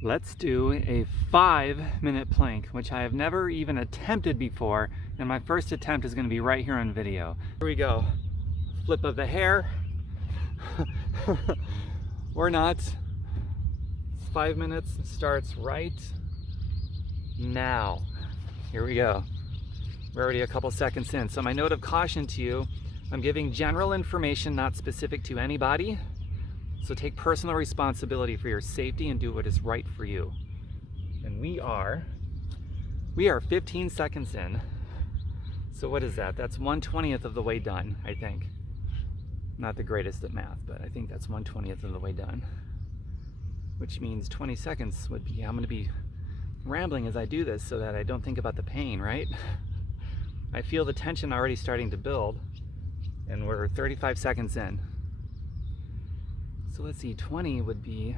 Let's do a 5-minute plank, which I have never even attempted before, and my first attempt is going to be right here on video. Here we go. Flip of the hair. Or not. 5 minutes starts right now. Here we go. We're already a couple seconds in. So my note of caution to you, I'm giving general information not specific to anybody. So take personal responsibility for your safety and do what is right for you. And we are 15 seconds in. So what is that? That's 1/20th of the way done, I think. Not the greatest at math, but I think that's 1/20th of the way done. Which means 20 seconds would be, I'm gonna be rambling as I do this so that I don't think about the pain, right? I feel the tension already starting to build, and we're 35 seconds in. So let's see, 20 would be,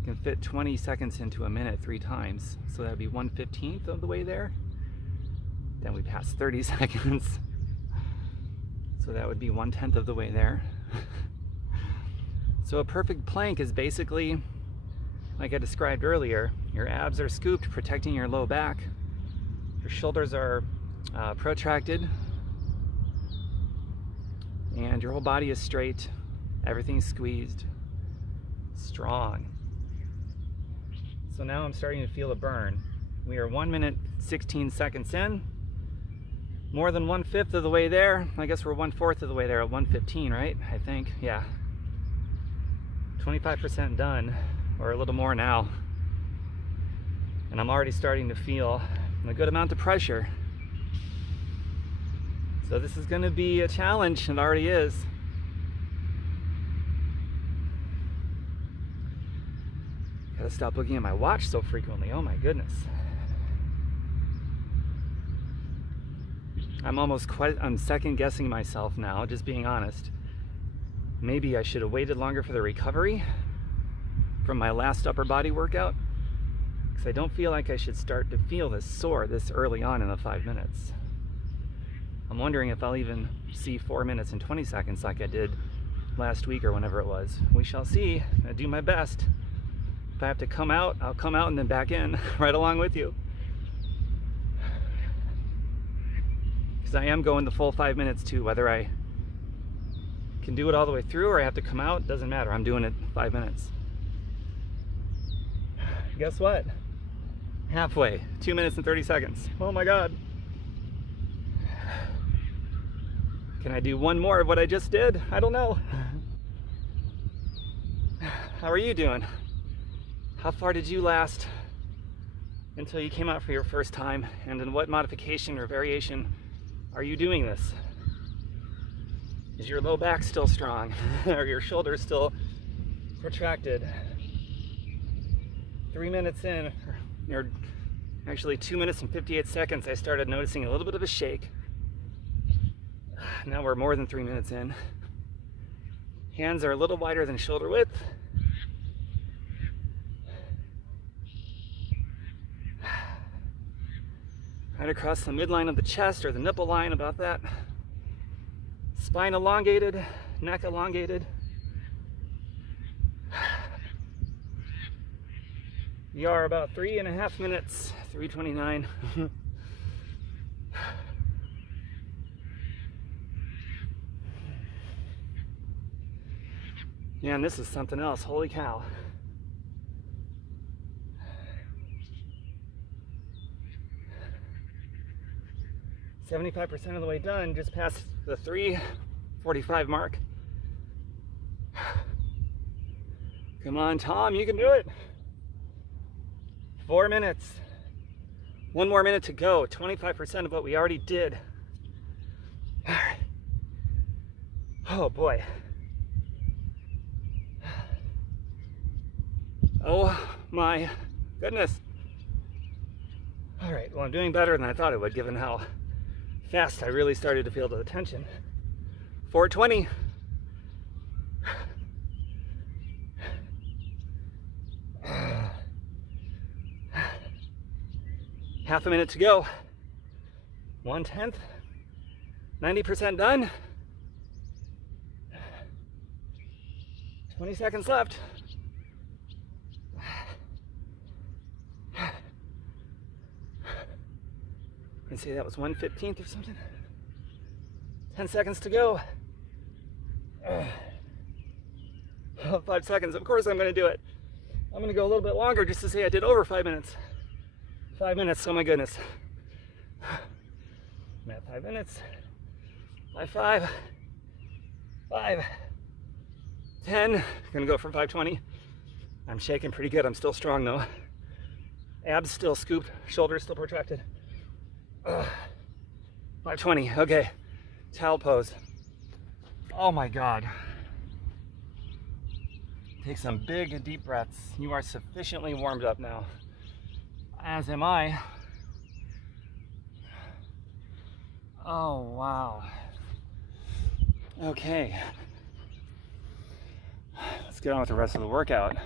I can fit 20 seconds into a minute 3 times. So that would be 1/15th of the way there. Then we pass 30 seconds. So that would be 1/10 of the way there. So a perfect plank is basically, like I described earlier, your abs are scooped, protecting your low back. Your shoulders are protracted. And your whole body is straight, everything's squeezed, strong. So now I'm starting to feel a burn. We are 1 minute, 16 seconds in. More than 1/5 of the way there. I guess we're 1/4 of the way there at 1:15, right? I think, yeah. 25% done, or a little more now. And I'm already starting to feel a good amount of pressure. So this is going to be a challenge, it already is. Gotta stop looking at my watch so frequently, oh my goodness. I'm second guessing myself now, just being honest. Maybe I should have waited longer for the recovery from my last upper body workout, because I don't feel like I should start to feel this sore this early on in the 5 minutes. I'm wondering if I'll even see 4 minutes and 20 seconds like I did last week or whenever it was. We shall see. I do my best. If I have to come out, I'll come out and then back in right along with you. Because I am going the full 5 minutes too. Whether I can do it all the way through or I have to come out, doesn't matter. I'm doing it 5 minutes. Guess what? Halfway. 2 minutes and 30 seconds. Oh my God. Can I do one more of what I just did? I don't know. How are you doing? How far did you last until you came out for your first time? And in what modification or variation are you doing this? Is your low back still strong? Are your shoulders still protracted? 3 minutes in, or actually 2 minutes and 58 seconds, I started noticing a little bit of a shake. Now we're more than 3 minutes in. Hands are a little wider than shoulder width. Right across the midline of the chest, or the nipple line, about that. Spine elongated, neck elongated. We are about 3.5 minutes, 3:29. Yeah, and this is something else, holy cow. "75% of the way done, just past the 3:45 mark. Come on, Tom, you can do it. 4 minutes. 1 more minute to go, 25% of what we already did. All right. Oh boy. Oh my goodness. All right, well, I'm doing better than I thought I would, given how fast I really started to feel the tension. 4:20. Half a minute to go. 1/10. 90% done. 20 seconds left. I'd say that was 1/15 or something. 10 seconds to go. 5 seconds. Of course I'm going to do it. I'm going to go a little bit longer just to say I did over 5 minutes. 5 minutes. Oh my goodness. I'm at 5 minutes. 5, 10. Gonna go for 5:20. I'm shaking pretty good. I'm still strong though. Abs still scooped. Shoulders still protracted. 5:20. Okay. Towel pose. Oh my God. Take some big deep breaths. You are sufficiently warmed up now. As am I. Oh wow. Okay. Let's get on with the rest of the workout.